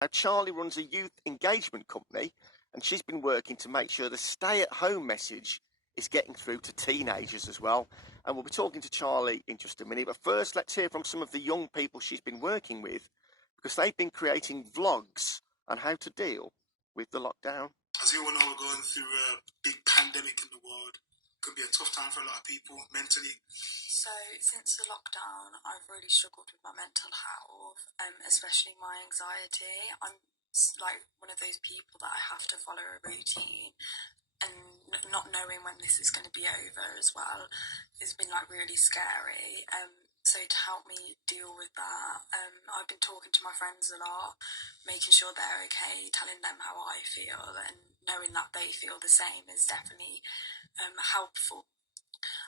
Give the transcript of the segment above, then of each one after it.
Now, Charlie runs a youth engagement company, and she's been working to make sure the stay-at-home message is getting through to teenagers as well. And we'll be talking to Charlie in just a minute. But first, let's hear from some of the young people she's been working with, because they've been creating vlogs on how to deal with the lockdown. As you all know, we're going through a big pandemic in the world. Could be a tough time for a lot of people mentally. So since the lockdown, I've really struggled with my mental health, especially my anxiety. I'm like one of those people that I have to follow a routine, and not knowing when this is going to be over as well has been like really scary. So to help me deal with that, I've been talking to my friends a lot, making sure they're okay, telling them how I feel, and knowing that they feel the same is definitely helpful.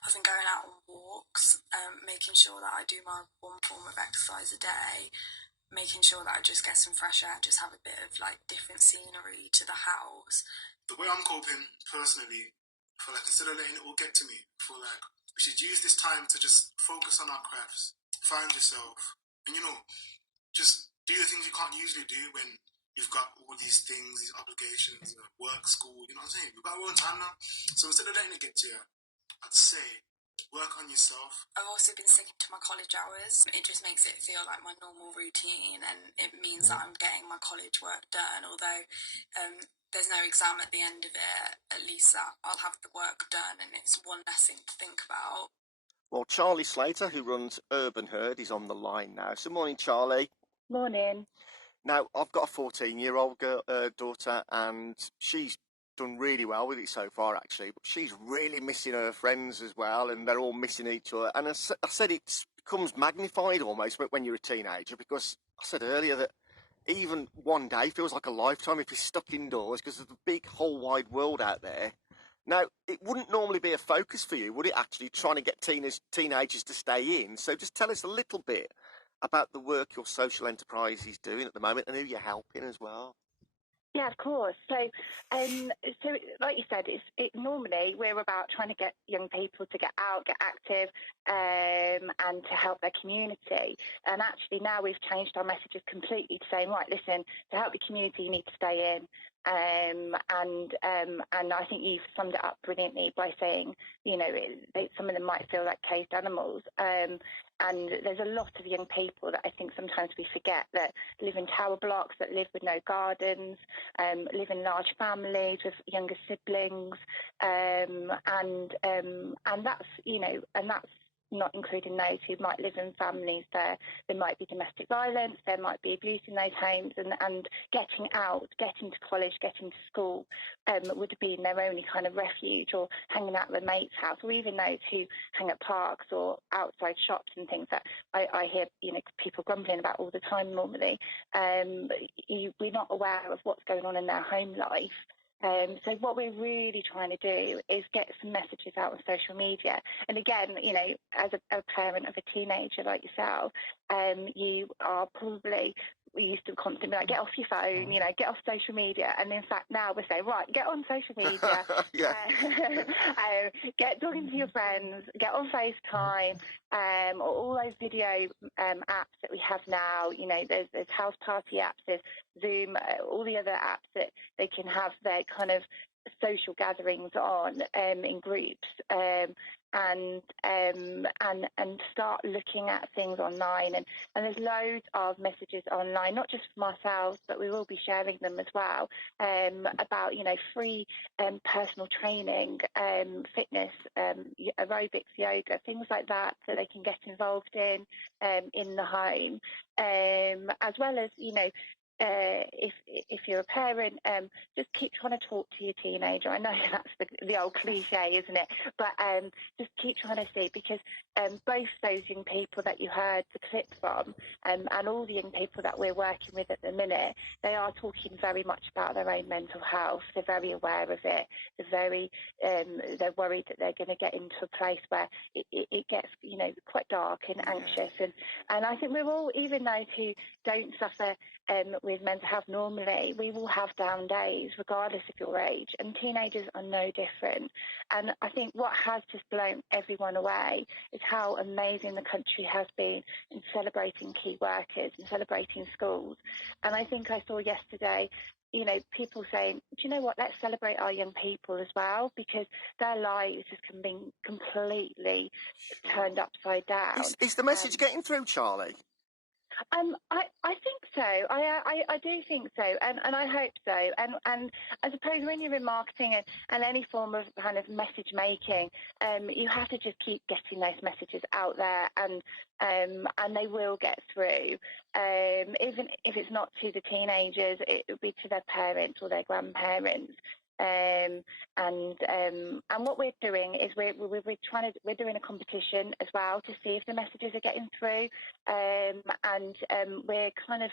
I've been going out on walks, making sure that I do my one form of exercise a day, making sure that I just get some fresh air, just have a bit of like different scenery to the house. The way I'm coping personally, I feel like instead of letting it all get to me, I feel like we should use this time to just focus on our crafts, find yourself, and just do the things you can't usually do when you've got all these things, these obligations, work, school, you know what I'm saying? We've got our own time now. So instead of letting it get to you, I'd say work on yourself. I've also been sticking to my college hours. It just makes it feel like my normal routine, and it means that I'm getting my college work done. Although there's no exam at the end of it, at least that I'll have the work done, and it's one less thing to think about. Well, Charly Slater, who runs Urban Herd, is on the line now. So morning, Charlie. Morning. Now, I've got a 14-year-old daughter, and she's done really well with it so far, actually. But she's really missing her friends as well, and they're all missing each other. And I said it becomes magnified almost when you're a teenager, because I said earlier that even one day feels like a lifetime if you're stuck indoors because of the big whole wide world out there. Now, it wouldn't normally be a focus for you, would it, actually, trying to get teenagers to stay in? So just tell us a little bit about the work your social enterprise is doing at the moment and who you're helping as well. Yeah, of course. So like you said, normally we're about trying to get young people to get out, get active, and to help their community. And actually now we've changed our messages completely to saying, right, listen, to help your community, you need to stay in. And I think you've summed it up brilliantly by saying, some of them might feel like caged animals. And there's a lot of young people that I think sometimes we forget that live in tower blocks, that live with no gardens, live in large families with younger siblings, and that's not including those who might live in families there might be domestic violence, there might be abuse in those homes, and getting out, getting to college, getting to school would have been their only kind of refuge, or hanging out at their mate's house, or even those who hang at parks or outside shops and things that I hear people grumbling about all the time normally. We're not aware of what's going on in their home life. So what we're really trying to do is get some messages out on social media. And again, as a parent of a teenager like yourself, you are probably, we used to constantly be like, get off your phone, get off social media. And in fact, now we're saying, right, get on social media, get talking to your friends, get on FaceTime, or all those video apps that we have now. There's house party apps, there's Zoom, all the other apps that they can have their kind of social gatherings on in groups, and start looking at things online. And there's loads of messages online, not just from ourselves, but we will be sharing them as well, about free personal training, fitness, aerobics, yoga, things like that they can get involved in the home, as well as if you're a parent, just keep trying to talk to your teenager. I know that's the old cliche, isn't it? But just keep trying to see, because both those young people that you heard the clip from, and all the young people that we're working with at the minute, they are talking very much about their own mental health. They're very aware of it. They're worried that they're going to get into a place where it gets quite dark and anxious. And I think we're all, even those who don't suffer with mental health, normally we will have down days regardless of your age, and teenagers are no different. And I think what has just blown everyone away is how amazing the country has been in celebrating key workers and celebrating schools. And I think I saw yesterday, you know, people saying, do you know what, let's celebrate our young people as well, because their lives just can be completely turned upside down. Is the message getting through, Charlie? I think so. I do think so, and I hope so. And I suppose when you're in marketing and any form of kind of message making, you have to just keep getting those messages out there, and they will get through. Even if it's not to the teenagers, it will be to their parents or their grandparents. And what we're doing is we're doing a competition as well to see if the messages are getting through, and we're kind of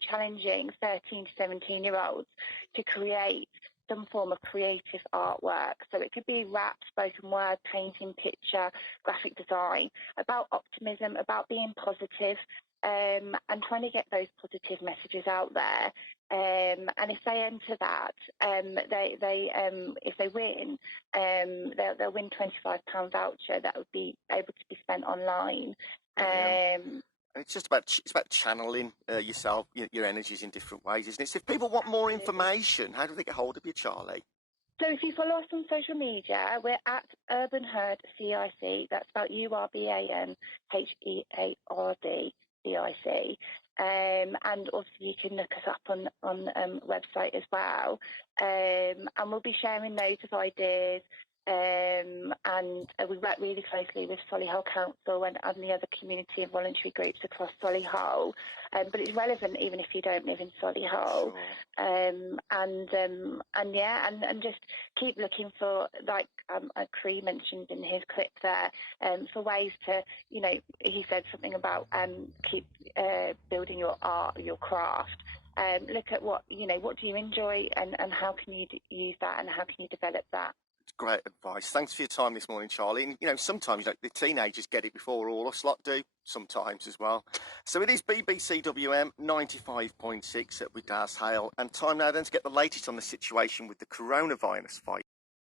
challenging 13 to 17-year-olds to create some form of creative artwork. So it could be rap, spoken word, painting, picture, graphic design, about optimism, about being positive, and trying to get those positive messages out there. And if they enter that, if they win, they'll win £25 voucher that would be able to be spent online. It's about channeling yourself, your energies in different ways, isn't it? So if people want more information, how do they get hold of you, Charlie? So if you follow us on social media, we're at Urban Herd CIC. That's spelled URBANHEARD CIC. And obviously you can look us up on website as well. And we'll be sharing loads of ideas. And we work really closely with Solihull Council and the other community and voluntary groups across Solihull. But it's relevant even if you don't live in Solihull. Sure. And just keep looking for, like Cree mentioned in his clip there, for ways to, you know, he said something about keep building your art, your craft. Look at what do you enjoy, and how can you use that, and how can you develop that. Great advice. Thanks for your time this morning, Charlie. And, sometimes the teenagers get it before all us lot do, sometimes as well. So it is BBC WM 95.6 at Widars Hale, and time now then to get the latest on the situation with the coronavirus fight.